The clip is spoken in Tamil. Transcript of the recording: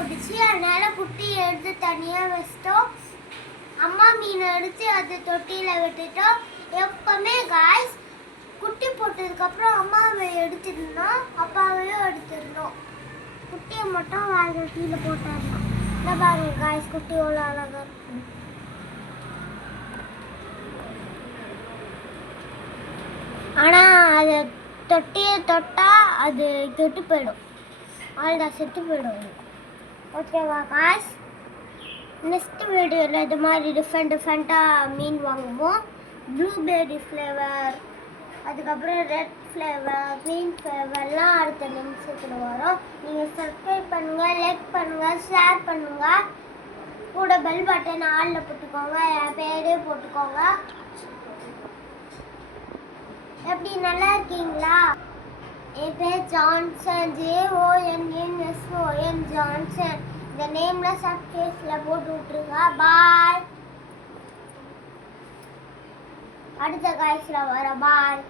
போட்டுச்சு, அதனால குட்டி எடுத்து தனியாக வச்சிட்டோம். அம்மா மீனை எடுத்து அது தொட்டியில் விட்டுட்டோம். எப்பவுமே காய்ஸ் குட்டி போட்டதுக்கப்புறம் அம்மாவை எடுத்துடணும், அப்பாவையும் எடுத்துடணும். குட்டியை மட்டும் வேறு தொட்டியில் போட்டுடணும். இந்த பாருங்க காய்ஸ், குட்டி எவ்வளோ அழகாக இருக்கும். ஆனால் அது தொட்டியை தொட்டால் அது கெட்டு போயிடும், அவ்வளோதான், செத்து போயிடும். ஓகேவா காய்ஸ், நெக்ஸ்ட் வீடியோவில் இது மாதிரி டிஃப்ரெண்ட்டாக மீன் வாங்குவோம். ப்ளூபெர்ரி ஃப்ளேவர், அதுக்கப்புறம் ரெட் ஃப்ளேவர், க்ரீன் ஃப்ளேவர்லாம் அடுத்த நிமிஷத்தில் வரும். நீங்கள் சப்ஸ்கிரைப் பண்ணுங்கள், லைக் பண்ணுங்கள், ஷேர் பண்ணுங்கள். கூட பெல் பட்டன் ஆளில் போட்டுக்கோங்க, என் பேரே போட்டுக்கோங்க. எப்படி நல்லா இருக்கீங்களா? என் பேர் ஜான்சன், JONNSON ஜான்சன். இந்த நேமில் சப்ஸ்கிரைப்ஸில் போட்டு விட்ருங்க. பாய். அடுத்த காய்ச்சில் வர பாய்.